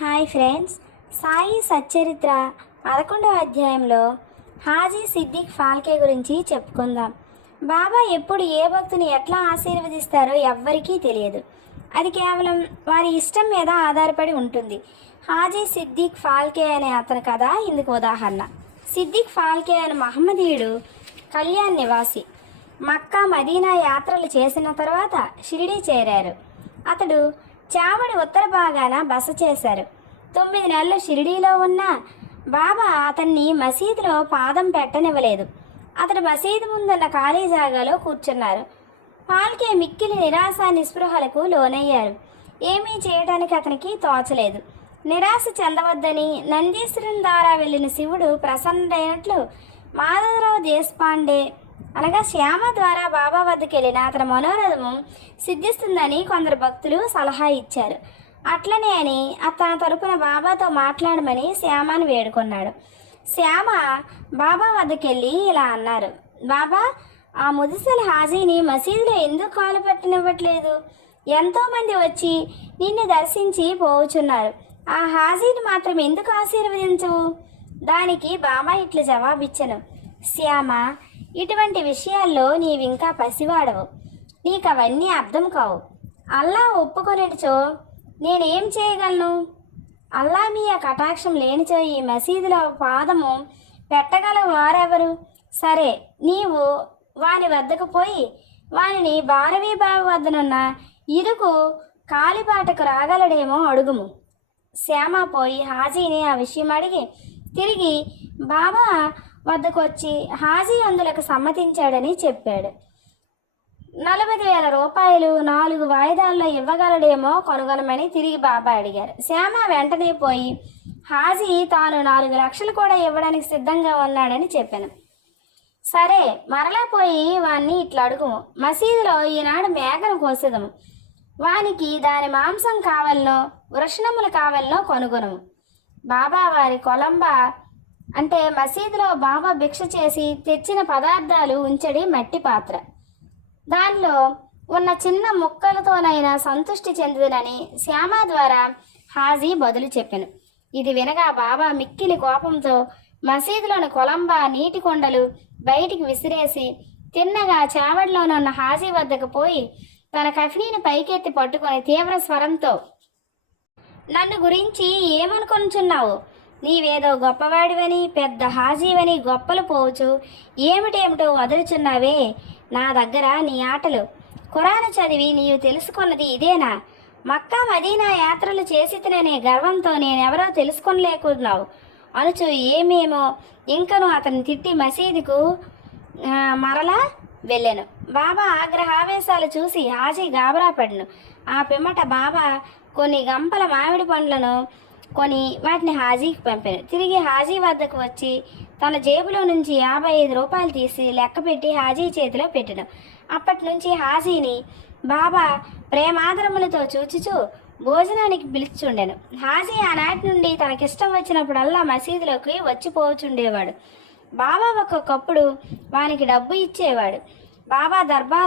Hi friends Sai Satcharitra పదకొండవ అధ్యాయంలో హాజీ సిద్దిక్ ఫాల్కే గురించి చెప్పుకుందాం. బాబా ఎప్పుడు ఏ భక్తుని ఎట్లా ఆశీర్వదిస్తారో ఎవ్వరికీ తెలియదు. అది కేవలం వారి ఇష్టం మీద ఆధారపడి ఉంటుంది. హాజీ సిద్దిక్ ఫాల్కే అనే అతని కథ ఇందుకు ఉదాహరణ. సిద్దిక్ ఫాల్కే అనే మహమ్మదీయుడు కళ్యాణ్ నివాసి. మక్కా మదీనా యాత్రలు చేసిన తర్వాత షిరిడీ చేరారు. అతడు చావడి ఉత్తర భాగాన బస చేశారు. తొమ్మిది నెలలు షిరిడీలో ఉన్న బాబా అతన్ని మసీదులో పాదం పెట్టనివ్వలేదు. అతడు మసీదు ముందున్న ఖాళీ జాగాలో కూర్చున్నారు. పాల్కే మిక్కిలి నిరాశ నిస్పృహలకు లోనయ్యారు. ఏమీ చేయడానికి అతనికి తోచలేదు. నిరాశ చెందవద్దని నందీశ్వరం ద్వారా వెళ్ళిన శివుడు ప్రసన్నుడైనట్లు మాధవరావు దేశపాండే అనగా శ్యామ ద్వారా బాబా వద్దకు వెళ్ళిన అతని మనోరథము సిద్ధిస్తుందని కొందరు భక్తులు సలహా ఇచ్చారు. అట్లనే అని తన తరపున బాబాతో మాట్లాడమని శ్యామని వేడుకున్నాడు. శ్యామ బాబా వద్దకు వెళ్ళి ఇలా అన్నారు. బాబా ఆ ముదిసలి హాజీని మసీదులో ఎందుకు కాలు పెట్టనివ్వట్లేదు? ఎంతోమంది వచ్చి నిన్ను దర్శించి పోవుచున్నారు. ఆ హాజీని మాత్రం ఎందుకు ఆశీర్వదించవు? దానికి బాబా ఇట్లా జవాబిచ్చను. శ్యామ ఇటువంటి విషయాల్లో నీవింకా పసివాడవు. నీకు అవన్నీ అర్థం కావు. అల్లా ఒప్పుకొనిచో నేనేం చేయగలను? అల్లా మీ ఆ కటాక్షం లేనిచో ఈ మసీదులో పాదము పెట్టగల వారెవరు? సరే నీవు వాని వద్దకు పోయి వానిని భారవీ బావి వద్దనున్న ఇరుకు కాలిపాటకు రాగలడేమో అడుగుము. శ్యామ పోయి హాజీని ఆ విషయం అడిగి తిరిగి బాబా వద్దకు వచ్చి హాజీ అందులకు సమ్మతించాడని చెప్పాడు. నలభై వేల రూపాయలు నాలుగు వాయిదాల్లో ఇవ్వగలడేమో కొనుగొనమని తిరిగి బాబా అడిగారు. శ్యామ వెంటనే పోయి హాజీ తాను నాలుగు లక్షలు కూడా ఇవ్వడానికి సిద్ధంగా ఉన్నాడని చెప్పాను. సరే మరలా పోయి వాణ్ణి ఇట్లా అడుగుము. మసీదులో ఈనాడు మేకను కోసేదము. వానికి దాని మాంసం కావాలనో వృషణములు కావాలనో కొనుగొనము. బాబా వారి కొలంబ అంటే మసీదులో బాబా భిక్ష చేసి తెచ్చిన పదార్థాలు ఉంచడి మట్టి పాత్ర. దానిలో ఉన్న చిన్న ముక్కలతోనైనా సంతృష్టి చెందుదనని శ్యామ ద్వారా హాజీ బదులు చెప్పాను. ఇది వినగా బాబా మిక్కిలి కోపంతో మసీదులోని కొలంబ నీటి కొండలు బయటికి విసిరేసి తిన్నగా చావడిలోనున్న హాజీ వద్దకు పోయి తన కఫనీని పైకెత్తి పట్టుకొని తీవ్ర స్వరంతో నన్ను గురించి ఏమనుకొనుచున్నావు? నీవేదో గొప్పవాడివని పెద్ద హాజీవని గొప్పలు పోవచ్చు ఏమిటేమిటో వదులుచున్నావే? నా దగ్గర నీ ఆటలు. ఖురాను చదివి నీవు తెలుసుకున్నది ఇదేనా? మక్కా మదీనా యాత్రలు చేసి తిననే గర్వంతో నేనెవరో తెలుసుకొనలేకున్నావు. అనుచు ఏమేమో? ఇంకను అతన్ని తిట్టి మసీదుకు మరలా వెళ్ళాను. బాబా ఆగ్రహావేశాలు చూసి హాజీ గాబరా పడిను ఆ పిమ్మట బాబా కొన్ని గంపల మామిడి పండ్లను కొని వాటిని హాజీకి పంపాను తిరిగి హాజీ వద్దకు వచ్చి తన జేబులో నుంచి యాభై ఐదు రూపాయలు తీసి లెక్క పెట్టి హాజీ చేతిలో పెట్టాను అప్పటి నుంచి హాజీని బాబా ప్రేమాదరములతో చూచుచూ భోజనానికి పిలుచుండెను. హాజీ ఆనాటి నుండి తనకిష్టం వచ్చినప్పుడల్లా మసీదులోకి వచ్చిపోవచ్చుండేవాడు బాబా ఒక్కొక్కప్పుడు వానికి డబ్బు ఇచ్చేవాడు. బాబా దర్బార్